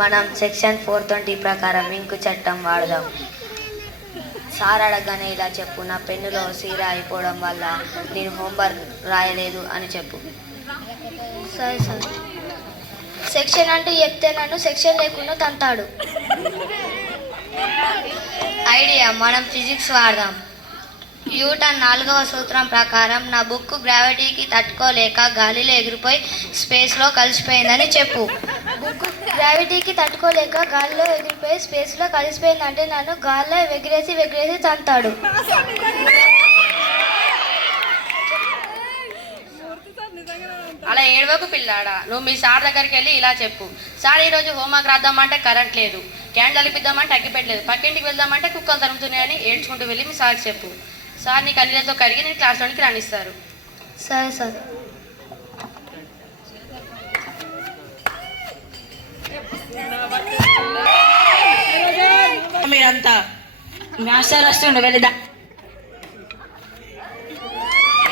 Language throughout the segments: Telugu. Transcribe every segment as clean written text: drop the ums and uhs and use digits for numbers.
మనం సెక్షన్ 420 ప్రకారం ఇంకు చట్టం వాడదాం. సార్ అడగగానే ఇలా చెప్పు, నా పెన్నులో సీరా అయిపోవడం వల్ల నేను హోంవర్క్ రాయలేదు అని చెప్పు. సరే సార్. సెక్షన్ అంటూ చెప్తే నన్ను సెక్షన్ లేకుండా తంతాడు. ఐడియా, మనం ఫిజిక్స్ వాడదాం. న్యూటన్ 4వ సూత్రం ప్రకారం నా బుక్ గ్రావిటీకి తట్టుకోలేక గాలిలో ఎగిరిపోయి స్పేస్లో కలిసిపోయిందని చెప్పు. బుక్ గ్రావిటీకి తట్టుకోలేక గాలిలో ఎగిరిపోయి స్పేస్లో కలిసిపోయిందంటే నన్ను గాల్లో ఎగిరేసి తంతాడు. అలా ఏడవకు పిల్లాడా, నువ్వు మీ సార్ దగ్గరికి వెళ్ళి ఇలా చెప్పు. సార్ ఈరోజు హోంవర్క్ రాద్దామంటే కరెంట్ లేదు, క్యాండిల్ అలిపిద్దామంటే అగ్గిపెట్టలేదు, పక్కింటికి వెళ్దామంటే కుక్కలు తరుముతున్నాయని ఏడ్చుకుంటూ వెళ్ళి మీ సార్కి చెప్పు. సార్ నీ కన్నీళ్ళతో కడిగి నేను క్లాస్లోనికి రాణిస్తారు. సరే సార్. మీరంతా మాస్టర్ వస్తుండే వెళ్ళదా.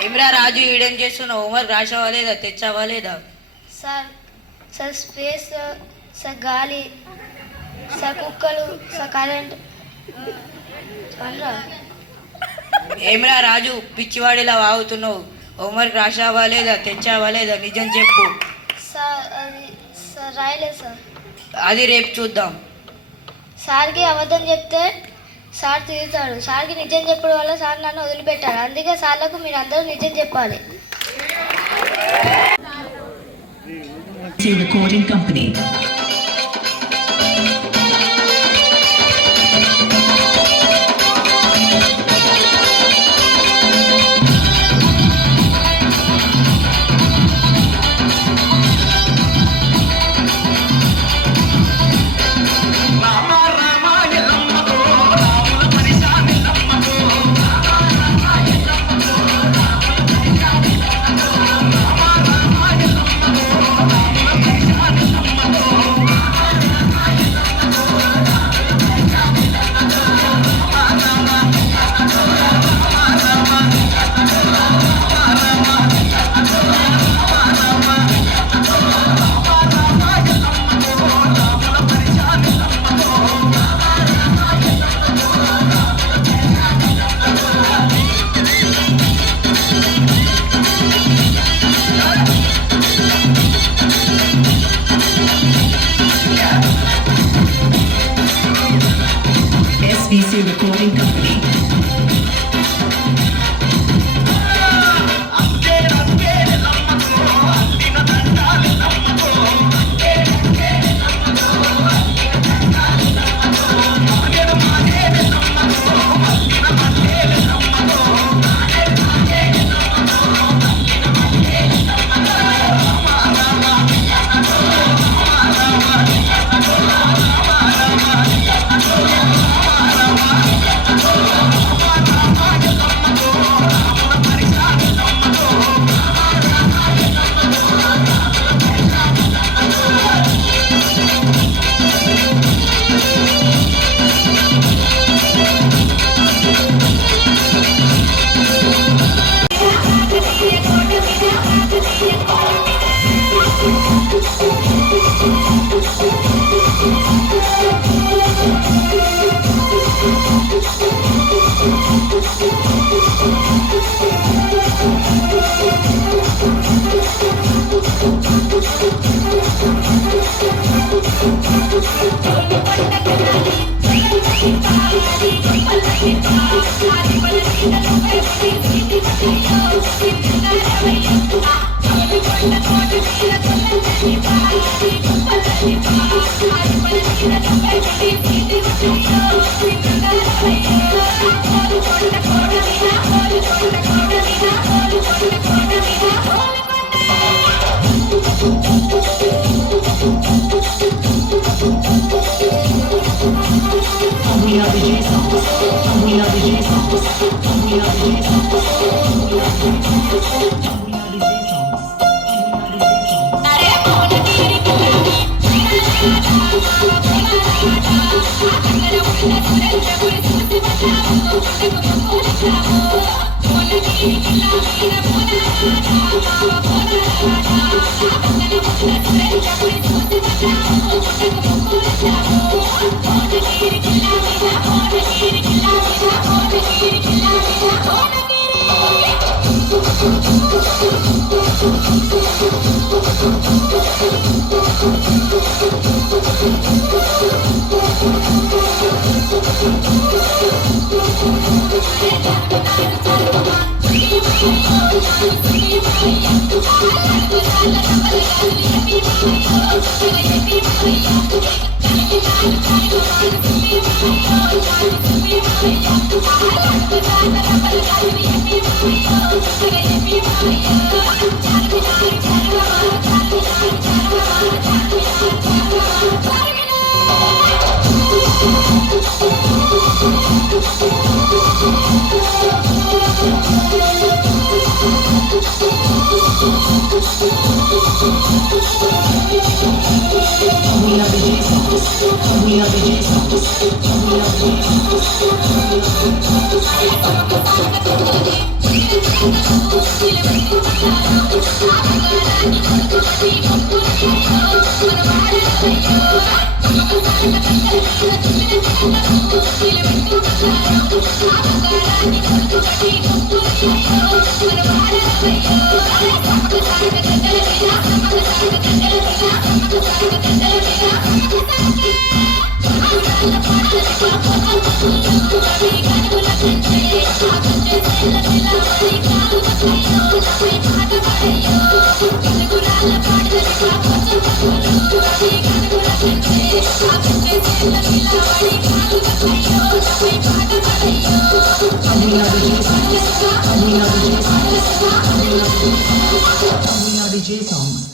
ఏమిరా రాజు, ఈడేం చేస్తున్నావు? హోంవర్క్ రాసావా లేదా, తెచ్చావా లేదా? సార్ స్పేస్, సార్ గాలి, సార్ కుక్కలు, సార్ కరెంట్. ఏమిరా రాజు, పిచ్చివాడిలా వాగుతున్నావు? హోంవర్క్ రాసావా లేదా, తెచ్చావా లేదా, నిజం చెప్పు. సార్ రాయలేదు సార్. అది రేపు చూద్దాం. సార్కి అబద్ధం చెప్తే సార్ తిరుగుతాడు. సార్కి నిజం చెప్పడం వల్ల సార్ నన్ను వదిలిపెట్టాడు. అందుకే సార్లకు మీరు అందరూ నిజం చెప్పాలి. Recording company. SVC Recording Company. Tamil J songs.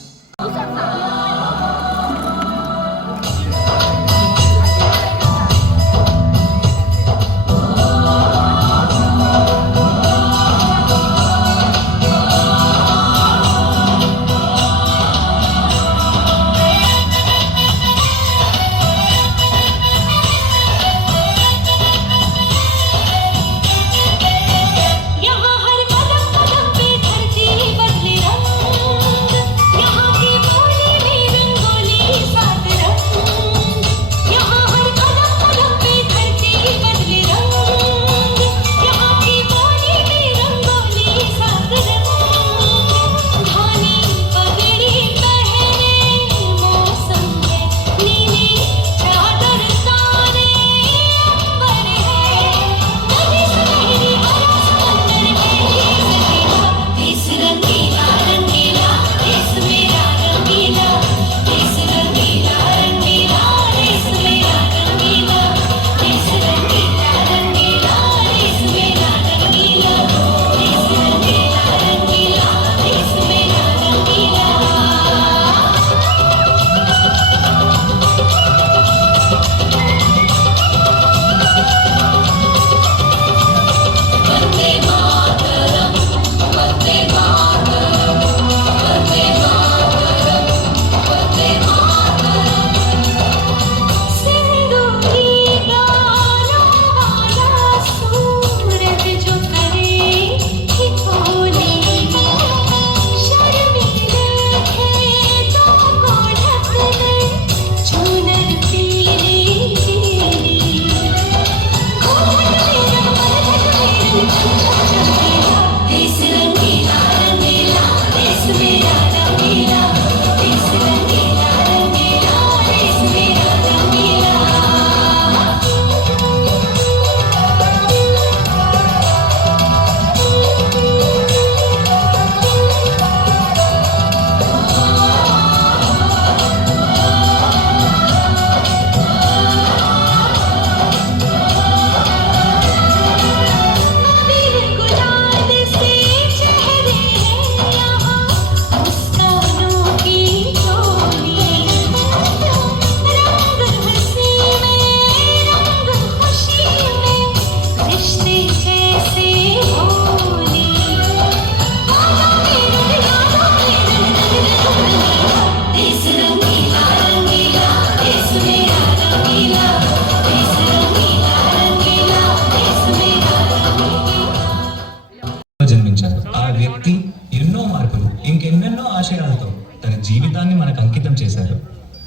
జన్మించారు. ఆ వ్యక్తి ఎన్నో మార్పులు ఇంకెన్నెన్నో ఆశయాలతో తన జీవితాన్ని మనకు అంకితం చేశారు.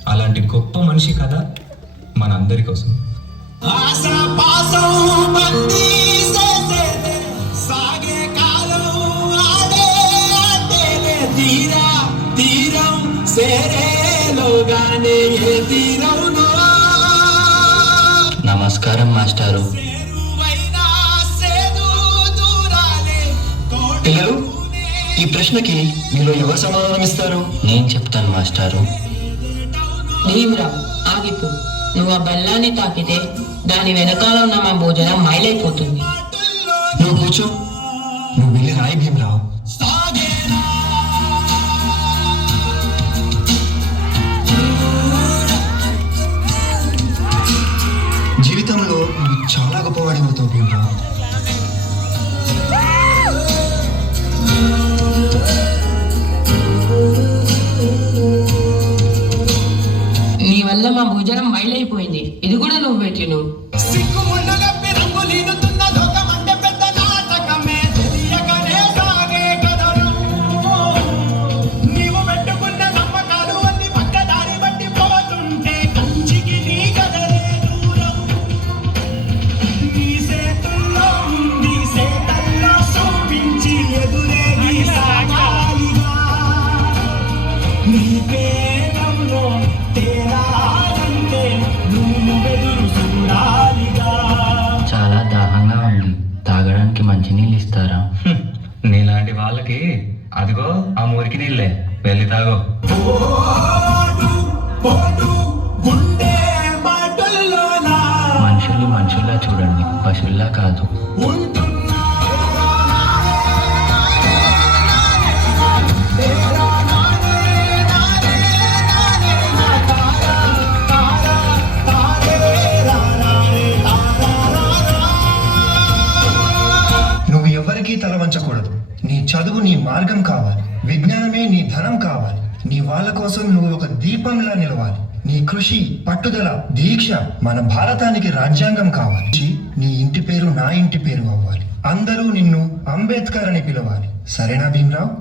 అలాంటి గొప్ప మనిషి కథ మన అందరి కోసం. నమస్కారం మాస్టారు. పిల్లలు, ఈ ప్రశ్నకి మీలో ఎవరు సమాధానం ఇస్తారు? నేను చెప్తాను మాస్టారు. నీవురా ఆగిపో. నువ్వు ఆ బెల్లాన్ని తాకితే దాని వెనకాల ఉన్న మా భోజనం మైలైపోతుంది. నువ్వు కూర్చో. నువ్వు వెళ్ళి రాయి భీమరావు. జీవితంలో నువ్వు చాలా గొప్పవాడి అవుతావు భీమరావు. నీ వల్ల మా భోజనం మైలైపోయింది. ఇది కూడా నువ్వే తిను. చాలా దాహంగా ఉంది, తాగడానికి మంచినీళ్ళు ఇస్తారా? నీలాంటి వాళ్ళకి అదిగో ఆ మురికి నీళ్ళే, వెళ్ళి తాగో. మనుషుల్ని మనుషుల్లా చూడండి, పశువుల్లా కాదు. నువ్వు ఎవరికీ తల వంచకూడదు. నీ చదువు నీ మార్గం కావాలి, విజ్ఞానమే నీ ధనం కావాలి. నీ వాళ్ళ కోసం నువ్వు ఒక దీపంలా నిలవాలి. నీ కృషి, పట్టుదల, దీక్ష మన భారతానికి రాజ్యాంగం కావాలి. నీ ఇంటి పేరు నా ఇంటి పేరు అవ్వాలి. అందరూ నిన్ను అంబేద్కర్ అని పిలవాలి. సరేనా భీమ్రావ్?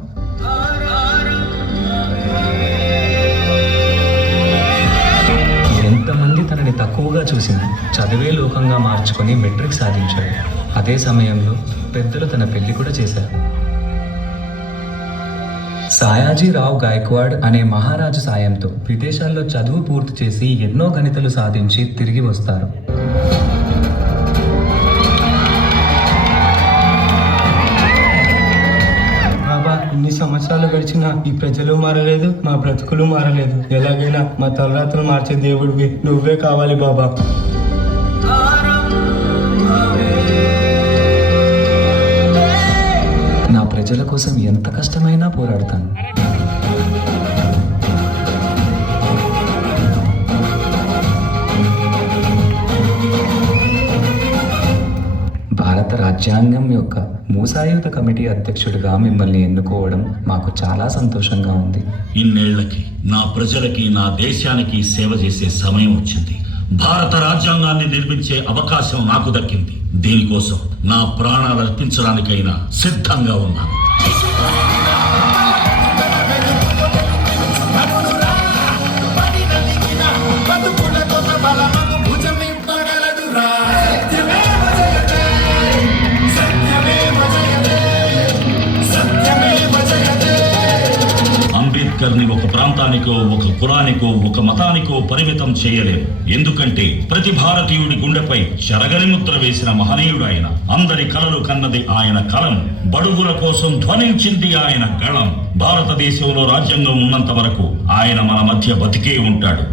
ఎంతమంది తనని తక్కువగా చూసింది, చదివే లోకంగా మార్చుకొని మెట్రిక్ సాధించాడు. అదే సమయంలో పెద్దలు తన పెళ్లి కూడా చేశారు. సాయాజీరావు గాయక్వాడ్ అనే మహారాజు సాయంతో విదేశాల్లో చదువు పూర్తి చేసి ఎన్నో గణితలు సాధించి తిరిగి వస్తారు. బాబా, ఇన్ని సంవత్సరాలు గడిచినా ఈ ప్రజలు మారలేదు, మా బ్రతుకులు మారలేదు. ఎలాగైనా మా తలరాత్రులు మార్చే దేవుడివి నువ్వే కావాలి బాబా. నా ప్రజల కోసం ఎంత కష్టమైనా పోరాడతాను. భారత రాజ్యాంగం యొక్క మూసాయుధ కమిటీ అధ్యక్షుడిగా మిమ్మల్ని ఎన్నుకోవడం మాకు చాలా సంతోషంగా ఉంది. ఇన్నేళ్లకి నా ప్రజలకి, నా దేశానికి సేవ చేసే సమయం వచ్చింది. భారత రాజ్యాంగాన్ని నిర్మించే అవకాశం నాకు దక్కింది. దీనికోసం నా ప్రాణాలు అర్పించడానికైనా సిద్ధంగా ఉన్నాను. అంబేద్కర్ని ఒక ప్రాంతానికో, ఒక కులానికో, ఒక మతానికో పరిమితం చేయలేము. ఎందుకంటే ప్రతి భారతీయుడి గుండెపై చెరగని ముద్ర వేసిన మహనీయుడు ఆయన. అందరి కలలు కన్నది ఆయన కలం, బడుగుల కోసం ధ్వనించింది ఆయన గళం. భారతదేశంలో రాజ్యాంగం ఉన్నంత వరకు ఆయన మన మధ్య బతికే ఉంటాడు.